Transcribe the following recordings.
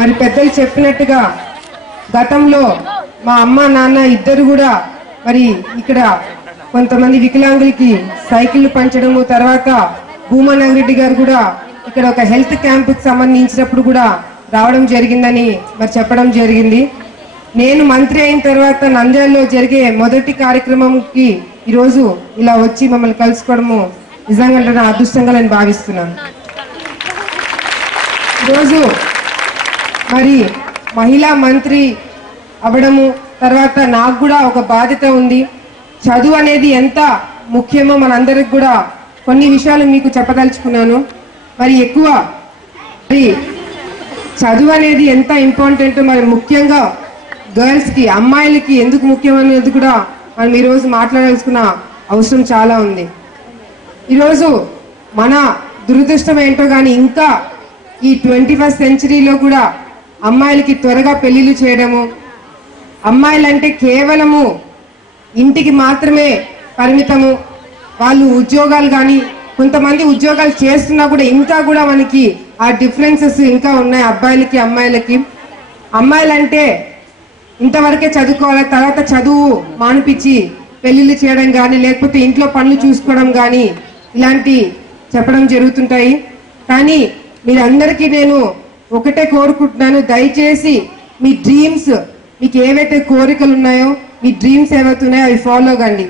మరి పెద్దలు చెప్పినట్టుగా గతంలో మా అమ్మ నాన్న ఇద్దరు కూడా మరి ఇక్కడ కొంతమంది వికలాంగులకి సైకిళ్ళు పంచడము తర్వాత భూమన్ గారు కూడా ఇక్కడ ఒక హెల్త్ క్యాంపుకి సంబంధించినప్పుడు కూడా రావడం జరిగిందని మరి చెప్పడం జరిగింది. నేను మంత్రి అయిన తర్వాత నంద్యాలలో జరిగే మొదటి కార్యక్రమంకి ఈరోజు ఇలా వచ్చి మమ్మల్ని కలుసుకోవడము నిజంగా నా అదృష్టంగా నేను భావిస్తున్నాను. ఈరోజు మరి మహిళా మంత్రి అవడము తర్వాత నాకు కూడా ఒక బాధ్యత ఉంది. చదువు అనేది ఎంత ముఖ్యమో మనందరికి కూడా కొన్ని విషయాలు మీకు చెప్పదలుచుకున్నాను. మరి ఎక్కువ మరి చదువు అనేది ఎంత ఇంపార్టెంట్ మరి ముఖ్యంగా గర్ల్స్కి అమ్మాయిలకి ఎందుకు ముఖ్యం అనేది కూడా మనం ఈరోజు మాట్లాడాల్సిన అవసరం చాలా ఉంది. ఈరోజు మన దురదృష్టం ఏంటో కానీ ఇంకా ఈ ట్వంటీ ఫస్ట్ సెంచరీలో కూడా అమ్మాయిలకి త్వరగా పెళ్ళిళ్ళు చేయడము. అమ్మాయిలంటే కేవలము ఇంటికి మాత్రమే పరిమితము. వాళ్ళు ఉద్యోగాలు కానీ కొంతమంది ఉద్యోగాలు చేస్తున్నా కూడా ఇంకా కూడా మనకి ఆ డిఫరెన్సెస్ ఇంకా ఉన్నాయి అబ్బాయిలకి అమ్మాయిలకి. అమ్మాయిలంటే ఇంతవరకే చదువుకోవాలి తర్వాత చదువు మానిపించి పెళ్ళిళ్ళు చేయడం కానీ లేకపోతే ఇంట్లో పనులు చూసుకోవడం కానీ ఇలాంటి చెప్పడం జరుగుతుంటాయి. కానీ మీరందరికీ నేను ఒకటే కోరుకుంటున్నాను. దయచేసి మీ డ్రీమ్స్ మీకు ఏవైతే కోరికలు ఉన్నాయో మీ డ్రీమ్స్ ఏవైతే ఉన్నాయో అవి ఫాలో కండి.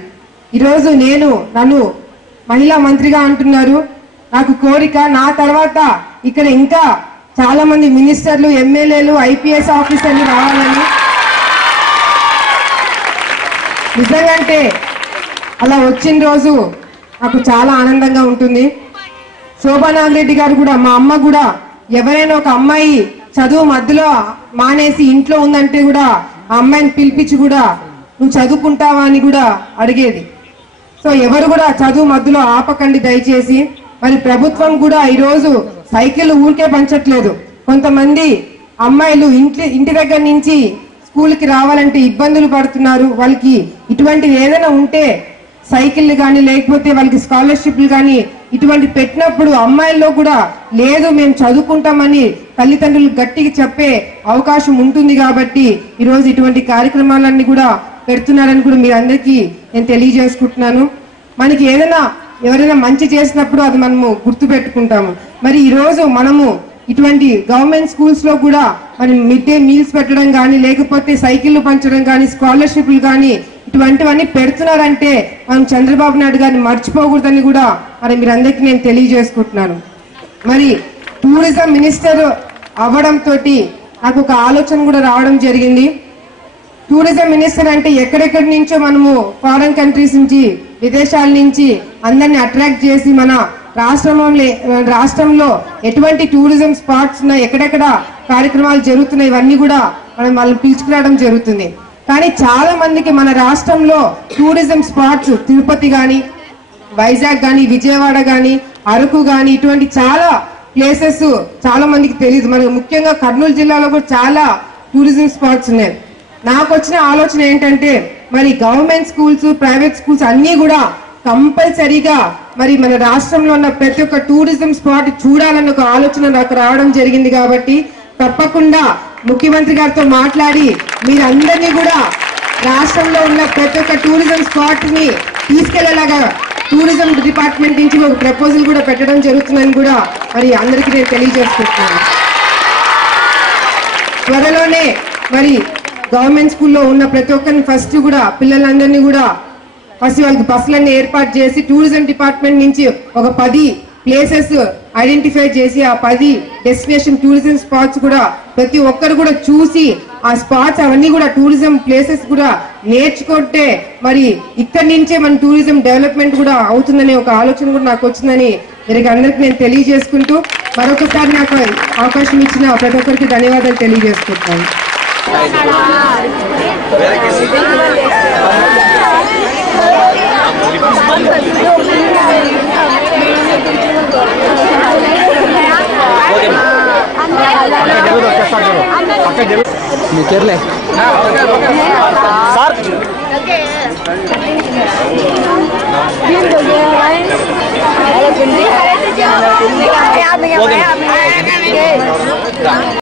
ఈరోజు నేను నన్ను మహిళా మంత్రిగా అంటున్నారు. నాకు కోరిక నా తర్వాత ఇక్కడ ఇంకా చాలా మంది మినిస్టర్లు ఎమ్మెల్యేలు ఐపీఎస్ ఆఫీసర్లు రావాలని. నిజంగంటే అలా వచ్చిన రోజు నాకు చాలా ఆనందంగా ఉంటుంది. శోభానాథ్ రెడ్డి గారు కూడా మా అమ్మ కూడా ఎవరైనా ఒక అమ్మాయి చదువు మధ్యలో మానేసి ఇంట్లో ఉందంటే కూడా ఆ అమ్మాయిని పిలిపించి కూడా నువ్వు చదువుకుంటావా? అని కూడా అడిగేది. సో ఎవరు కూడా చదువు మధ్యలో ఆపకండి దయచేసి. మరి ప్రభుత్వం కూడా ఈరోజు సైకిల్ ఊరికే పంచట్లేదు. కొంతమంది అమ్మాయిలు ఇంటి ఇంటి దగ్గర నుంచి స్కూల్కి రావాలంటే ఇబ్బందులు పడుతున్నారు. వాళ్ళకి ఇటువంటివి ఏదైనా ఉంటే సైకిళ్ళు కానీ లేకపోతే వాళ్ళకి స్కాలర్షిప్లు కానీ ఇటువంటి పెట్టినప్పుడు అమ్మాయిల్లో కూడా లేదు మేము చదువుకుంటామని తల్లిదండ్రులు గట్టిగా చెప్పే అవకాశం ఉంటుంది కాబట్టి ఈరోజు ఇటువంటి కార్యక్రమాలన్నీ కూడా పెడుతున్నారని కూడా మీరు అందరికీ నేను తెలియజేసుకుంటున్నాను. మనకి ఏదైనా ఎవరైనా మంచి చేసినప్పుడు అది మనము గుర్తు పెట్టుకుంటాము మరి ఈరోజు మనము ఇటువంటి గవర్నమెంట్ స్కూల్స్లో కూడా మరి మిడ్ డే మీల్స్ పెట్టడం కానీ లేకపోతే సైకిళ్ళు పంచడం కానీ స్కాలర్షిప్లు కానీ ఇటువంటివన్నీ పెడుతున్నారంటే మనం చంద్రబాబు నాయుడు గారిని మర్చిపోకూడదని కూడా మరి మీరందరికీ నేను తెలియజేసుకుంటున్నాను. మరి టూరిజం మినిస్టర్ అవ్వడంతో నాకు ఒక ఆలోచన కూడా రావడం జరిగింది. టూరిజం మినిస్టర్ అంటే ఎక్కడెక్కడి నుంచో మనము ఫారెన్ కంట్రీస్ నుంచి విదేశాల నుంచి అందరిని అట్రాక్ట్ చేసి మన రాష్ట్రంలో రాష్ట్రంలో ఎటువంటి టూరిజం స్పాట్స్ ఉన్నాయి ఎక్కడెక్కడ కార్యక్రమాలు జరుగుతున్నాయి ఇవన్నీ కూడా మనం వాళ్ళని పిలుచుకురావడం జరుగుతుంది. కానీ చాలా మందికి మన రాష్ట్రంలో టూరిజం స్పాట్స్ తిరుపతి కానీ వైజాగ్ కానీ విజయవాడ కానీ అరకు కానీ ఇటువంటి చాలా ప్లేసెస్ చాలా మందికి తెలియదు మనకు ముఖ్యంగా కర్నూలు జిల్లాలో కూడా చాలా టూరిజం స్పాట్స్ ఉన్నాయి. నాకు వచ్చిన ఆలోచన ఏంటంటే మరి గవర్నమెంట్ స్కూల్స్ ప్రైవేట్ స్కూల్స్ అన్నీ కూడా కంపల్సరీగా మరి మన రాష్ట్రంలో ఉన్న ప్రతి ఒక్క టూరిజం స్పాట్ చూడాలన్న ఒక ఆలోచన నాకు రావడం జరిగింది కాబట్టి తప్పకుండా ముఖ్యమంత్రి గారితో మాట్లాడి మీరందరినీ కూడా రాష్ట్రంలో ఉన్న ప్రతి ఒక్క టూరిజం స్పాట్ని తీసుకెళ్ళేలాగా టూరిజం డిపార్ట్మెంట్ నుంచి ఒక ప్రపోజల్ కూడా పెట్టడం జరుగుతుందని కూడా మరి అందరికీ నేను తెలియజేసుకుంటున్నాను. త్వరలోనే మరి గవర్నమెంట్ స్కూల్లో ఉన్న ప్రతి ఒక్కరిని ఫస్ట్ కూడా పిల్లలందరినీ కూడా ఫస్ట్ వాళ్ళకి బస్సులన్నీ ఏర్పాటు చేసి టూరిజం డిపార్ట్మెంట్ నుంచి ఒక పది ప్లేసెస్ ఐడెంటిఫై చేసి ఆ పది డెస్టినేషన్ టూరిజం స్పాట్స్ కూడా ప్రతి ఒక్కరు కూడా చూసి ఆ స్పాట్స్ అవన్నీ కూడా టూరిజం ప్లేసెస్ కూడా నేర్చుకుంటే మరి ఇక్కడి నుంచే మన టూరిజం డెవలప్మెంట్ కూడా అవుతుందనే ఒక ఆలోచన కూడా నాకు వచ్చిందని వీరికి అందరికి నేను తెలియజేసుకుంటూ మరొకసారి నాకు అవకాశం ఇచ్చిన ప్రతి ఒక్కరికి ధన్యవాదాలు తెలియజేసుకుంటాను mikirlah sar Halo, Gundi. Halo, Gundi. Halo, Gundi.